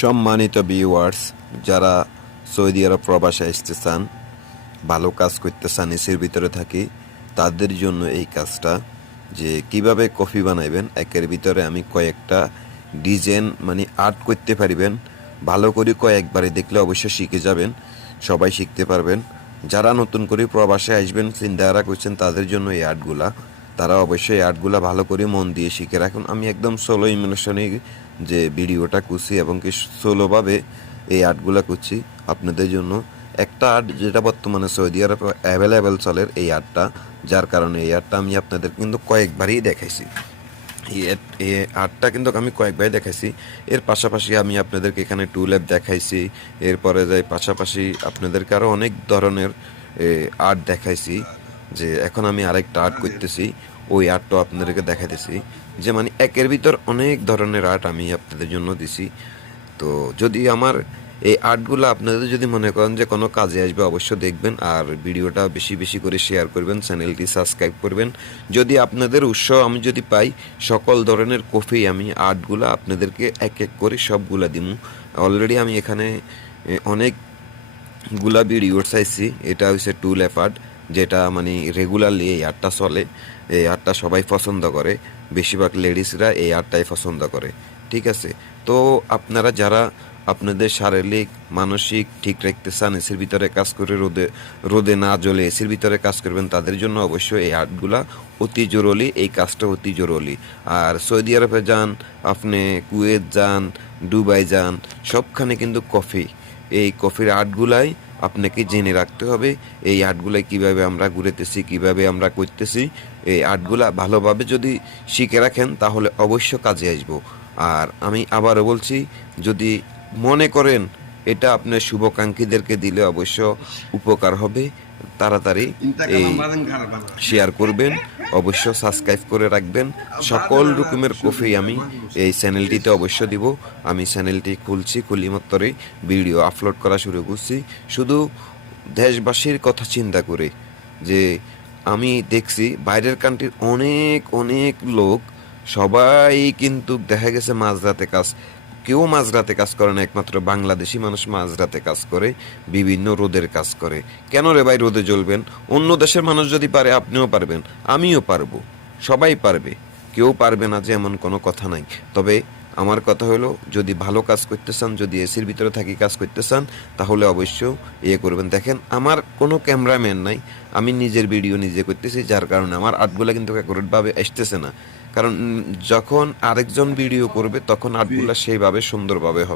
সম্মানিত ভিউয়ার্স, যারা সৌদি আরব প্রবাসে আসতে চান, ভালো কাজ করতে চান, এসির ভিতরে থাকি, তাদের জন্য এই কাজটা যে কিভাবে কফি বানাইবেন। একের ভিতরে আমি কয়েকটা ডিজাইন আর্ট করতে পারিবেন। ভালো করে কয়েকবারে দেখলে অবশ্যই শিখে যাবেন, সবাই শিখতে পারবেন। যারা নতুন করে প্রবাসে আসবেন চিন্তাধারা করছেন, তাদের জন্য এই আর্টগুলা, তারা অবশ্যই আর্টগুলা ভালো করে মন দিয়ে শিখে রাখুন। আমি একদম সোলো ইমোশনে যে ভিডিওটা করছি এবং কি সোলোভাবে এই আর্টগুলা করছি আপনাদের জন্য। একটা আর্ট যেটা বর্তমানে সৌদি আরব অ্যাভেলেবেল চলে, এই আর্টটা, যার কারণে এই আর্টটা আমি আপনাদের কিন্তু কয়েকবারই দেখাইছি। এই আর্টটা কিন্তু আমি কয়েকবারই দেখাইছি। এর পাশাপাশি আমি আপনাদেরকে এখানে টু ল্যাব দেখাইছি, এরপরে যাই পাশাপাশি আপনাদেরকে আরও অনেক ধরনের আর্ট দেখাইছি। যে এখন আমি আরেকটা আর্ট করতেছি, ওই আর্টটাও আপনাদেরকে দেখাইতেছি। যে একের ভিতর অনেক ধরনের আর্ট আমি আপনাদের জন্য দিছি। তো যদি আমার এই আর্টগুলো আপনাদের যদি মনে করেন যে কোনো কাজে আসবে, অবশ্য দেখবেন আর ভিডিওটা বেশি বেশি করে শেয়ার করবেন, চ্যানেলটি সাবস্ক্রাইব করবেন। যদি আপনাদের উৎসাহ আমি যদি পাই, সকল ধরনের কফি আমি আর্টগুলো আপনাদেরকে এক এক করে সবগুলা দিমু। অলরেডি আমি এখানে অনেকগুলা ভিডিও চাইছি। এটা হচ্ছে টু লেপার্ড, যেটা রেগুলারলি এই আর্টটা চলে। এই আর্টটা সবাই পছন্দ করে, বেশিরভাগ লেডিসরা এই আর্টটাই পছন্দ করে। ঠিক আছে, তো আপনারা যারা আপনাদের শারীরিক মানসিক ঠিক রাখতে চান, এসির ভিতরে কাজ করে রোদে না জ্বলে এসির ভিতরে কাজ করবেন, তাদের জন্য অবশ্যই এই আর্টগুলা অতি জরুরি, এই কাজটা অতি জরুরি। আর সৌদি আরবে যান, আপনি কুয়েত যান, দুবাই যান, সবখানে কিন্তু কফি, এই কফির আর্টগুলাই আপনাকে জেনে রাখতে হবে। এই আর্টগুলাই কিভাবে আমরা ঘুরেতেছি, কিভাবে আমরা করতেছি, এই আর্টগুলা ভালোভাবে যদি শিখে রাখেন তাহলে অবশ্য কাজে আসবো। আর আমি আবারও বলছি, যদি মনে করেন এটা আপনার শুভাকাঙ্ক্ষীদেরকে দিলে অবশ্য উপকার হবে, তাড়াতাড়ি এই শেয়ার করবেন, অবশ্য সাবস্ক্রাইব করে রাখবেন। সকল রকমের কফি আমি এই চ্যানেলটিতে অবশ্য দিব। আমি চ্যানেলটি খুলছি, খুলিমাত্রই ভিডিও আপলোড করা শুরু করছি, শুধু দেশবাসীর কথা চিন্তা করে। যে আমি দেখছি বাইরের কান্ট্রির অনেক অনেক লোক, সবাই কিন্তু দেখা গেছে মাঝরাতে কাজ, কেউ মাঝরাতে কাজ করে না, একমাত্র বাংলাদেশি মানুষ মাঝরাতে কাজ করে, বিভিন্ন রোদের কাজ করে। কেন রে ভাই রোদে জ্বলবেন? অন্য দেশের মানুষ যদি পারে, আপনিও পারবেন, আমিও পারবো, সবাই পারবে, কেউ পারবে না যে এমন কোনো কথা নাই। তবে আমার কথা হলো, যদি ভালো কাজ করতে চান, যদি এসির ভিতরে থাকি কাজ করতে চান, তাহলে অবশ্য করবেন। দেখেন আমার কোনো ক্যামেরাম্যান নাই, আমি নিজের ভিডিও নিজে করতেছি, যার কারণে আমার আর্টগুলো কিন্তু অ্যাকুরেটভাবে আসতেছে না। কারণ যখন আরেকজন ভিডিও করবে তখন আর্টগুলো সেইভাবে সুন্দরভাবে হবে।